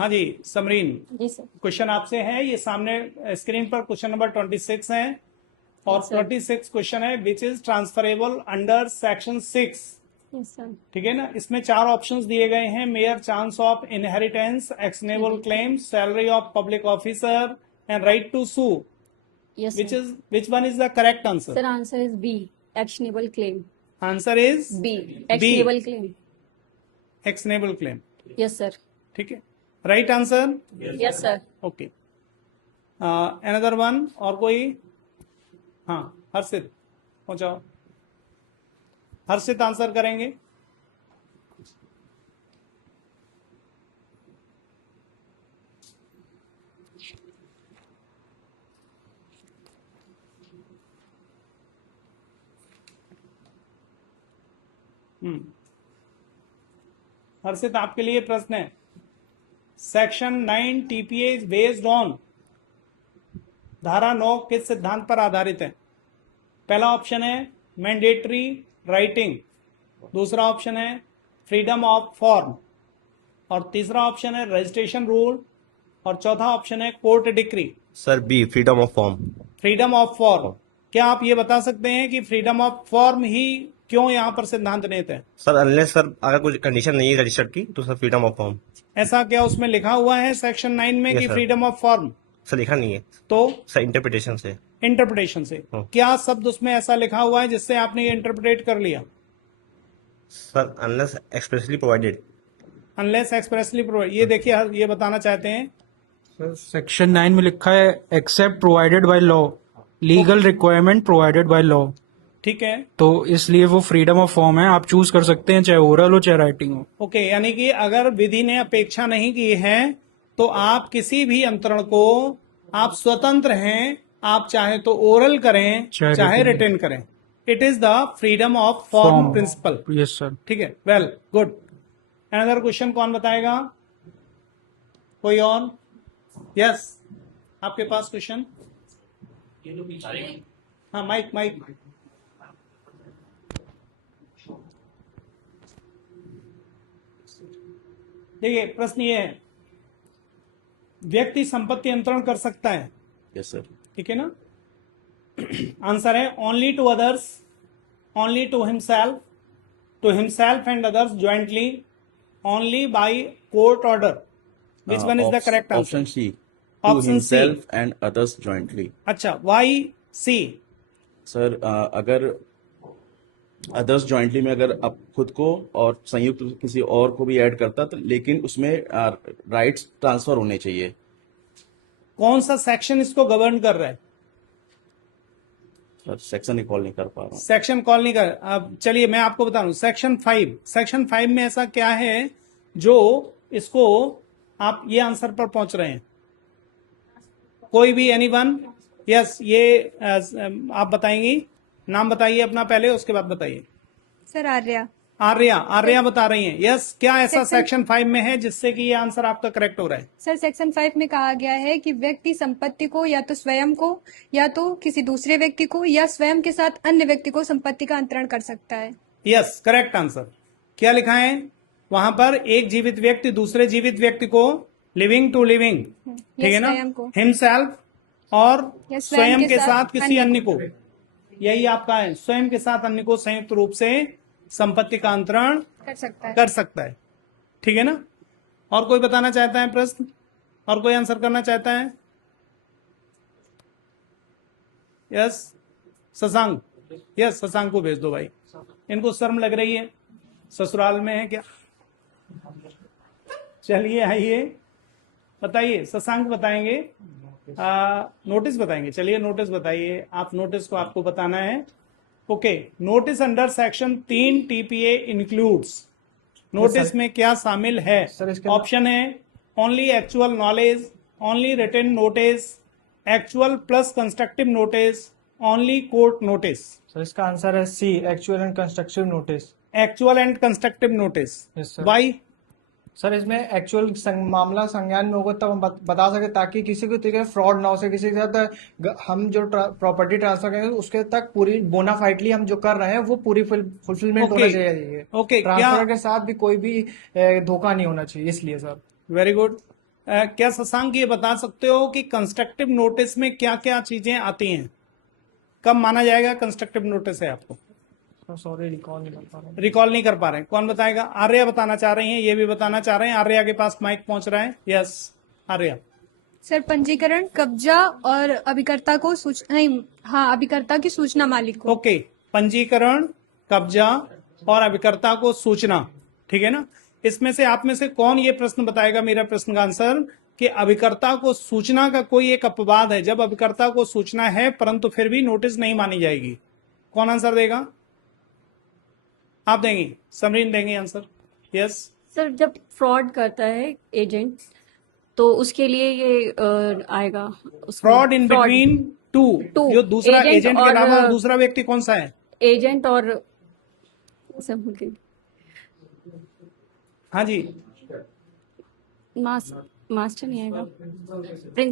हाँ जी समरीन, जी sir. Question आपसे है, ये सामने स्क्रीन पर क्वेश्चन नंबर 26 है और Yes, sir. 26 क्वेश्चन है which is transferable under section 6। Yes sir. ठीक है ना, इसमें 4 ऑप्शंस दिए गए हैं, mere chance of inheritance, actionable claim, salary of public officer and right to sue. Yes which one is the correct answer? Sir, answer is B, actionable claim. Answer is B, actionable claim. Actionable claim. Yes sir. ठीक है, right answer. Yes sir. Okay, another one, और कोई? हाँ हर्षित पहुंचाओ, हर्षित answer करेंगे। हर्षित आपके लिए प्रश्न है, section 9 TPA is based on, धारा 9 किस सिद्धांत पर आधारित है? पहला ऑप्शन है मैंडेटरी राइटिंग, दूसरा ऑप्शन है फ्रीडम ऑफ फॉर्म, और तीसरा ऑप्शन है रजिस्ट्रेशन रूल, और चौथा ऑप्शन है court decree. Sir B, freedom of form. Freedom of form. क्या आप ये बता सकते हैं कि फ्रीडम ऑफ फॉर्म ही क्यों यहाँ पर सिद्धांत नेत है? सर अनलेस सर अगर कुछ कंडीशन नहीं है रजिस्टर्ड की तो सर फ्रीडम ऑफ फॉर्म। ऐसा क्या उसमें लिखा हुआ है सेक्शन 9 में Yes, कि sir. Freedom of form? Sir लिखा नहीं है तो सर, इंटरप्रिटेशन से। इंटरप्रिटेशन से। हाँ। क्या शब्द उसमें ऐसा लिखा हुआ है जिससे आपने ये इंटरप्रिटेट कर लिया? Sir unless expressly provided. Unless expressly provide, ये देखिए ये बताना चाहते हैं। सर सेक्शन 9 में लिखा है except provided by law, legal requirement provided by law. ठीक है, तो इसलिए वो फ्रीडम ऑफ फॉर्म है, आप चूज कर सकते हैं चाहे ओरल हो चाहे राइटिंग हो। ओके, यानी कि अगर विधि ने अपेक्षा नहीं की है तो आप किसी भी अंतरण को आप स्वतंत्र हैं, आप चाहे तो ओरल करें चाहे रिटर्न करें। It is the freedom of form principle. Yes sir. ठीक है, वेल गुड। अनदर क्वेश्चन कौन बताएगा? कोई और? यस, आपके पास क्वेश्चन? हाँ, माइक माइक। देखिए प्रश्न ये है, व्यक्ति संपत्ति अंतरण कर सकता है? Yes sir. ठीक है ना, आंसर है only to others, only to himself and others jointly, only by court order. Which one is the correct answer? Option C, option C. Himself and others jointly. अच्छा, वाई सी? सर अगर others jointly में अगर आप खुद को और संयुक्त किसी और को भी ऐड करता तो, लेकिन उसमें राइट्स ट्रांसफर होने चाहिए। कौन सा सेक्शन इसको गवर्न कर रहा है? सर सेक्शन रिकॉल नहीं कर पा रहा हूँ। सेक्शन कॉल नहीं कर, अब चलिए मैं आपको बता दूं, सेक्शन 5 में ऐसा क्या है जो इसको, आप ये आंसर पर पहुंच रहे हैं? कोई भी, एनीवन? यस, ये आप बताएंगी, नाम बताइए अपना पहले, उसके बाद बताइए। सर आर्या। आर्या बता रही हैं। यस, क्या ऐसा सेक्शन 5 में है जिससे कि ये आंसर आपका करेक्ट हो रहा है? सर सेक्शन 5 में कहा गया है कि व्यक्ति संपत्ति को या तो स्वयं को या तो किसी दूसरे व्यक्ति को या स्वयं के साथ अन्य व्यक्ति को संपत्ति का अंतरण कर सकता है। Yes, correct answer. क्या लिखा है वहां पर? एक जीवित व्यक्ति दूसरे जीवित व्यक्ति को, लिविंग टू लिविंग, ठीक है ना, हिमसेल्फ और स्वयं के साथ किसी अन्य को, यही आपका है, स्वयं के साथ अन्य को संयुक्त रूप से संपत्ति का अंतरण कर सकता है। ठीक है ना, और कोई बताना चाहता है प्रश्न? और कोई आंसर करना चाहता है? यस, शशांक। यस, शशांक को भेज दो भाई, इनको शर्म लग रही है, ससुराल में है क्या? चलिए आइए, बताइए, शशांक बताएंगे, नोटिस बताएंगे। चलिए नोटिस बताइए, आप नोटिस को आपको बताना है। Okay, notice under section 3 TPA includes, notice में क्या शामिल है? ऑप्शन है only actual knowledge, only written notice, actual plus constructive notice, only court notice. Sir इसका आंसर है C, actual and constructive notice. Actual and constructive notice. Yes sir. Why? Sir इसमें actual मामला संज्ञान में होगा तब हम बता सके, ताकि किसी भी तरीके से फ्रॉड ना हो सके, किसी के साथ हम जो प्रॉपर्टी ट्रांसफर करेंगे उसके तक पूरी बोनाफाइडली हम जो कर रहे हैं वो पूरी फुलफिलमेंट होना चाहिए। ओके, ट्रांसफर के साथ भी कोई भी धोखा नहीं होना चाहिए, इसलिए सर। Very good. क्या शशांक ये बता सकते हो कि कंस्ट्रक्टिव नोटिस में क्या क्या चीजें आती हैं? कब माना जाएगा कंस्ट्रक्टिव नोटिस है आपको? सॉरी, रिकॉल नहीं कर पा रहा हूँ। रिकॉल नहीं कर पा रहे हैं, कौन बताएगा? आर्या बताना चाह रही हैं, ये भी बताना चाह रहे हैं। आर्या के पास माइक पहुंच रहा है। यस आर्या। सर पंजीकरण, कब्जा और अभिकर्ता को सूचना, नहीं, हाँ, अभिकर्ता की सूचना मालिक को। ओके, पंजीकरण, कब्जा और अभिकर्ता को सूचना, ठीक है ना? इसमें से आप में से कौन ये प्रश्न बताएगा, मेरा प्रश्न का आंसर, कि अभिकर्ता को सूचना का कोई एक अपवाद है, जब अभिकर्ता को सूचना है परंतु फिर भी नोटिस नहीं मानी जाएगी? कौन आंसर देगा? आप देंगी, समरीन देंगी आंसर? यस। सर जब फ्रॉड करता है एजेंट तो उसके लिए ये आएगा उसमें fraud in between two, Two. जो दूसरा Agent एजेंट के और, अलावा दूसरा व्यक्ति कौन सा है? एजेंट और सब भूल गई। हाँ जी, मास्टर नहीं आएगा, प्रिंस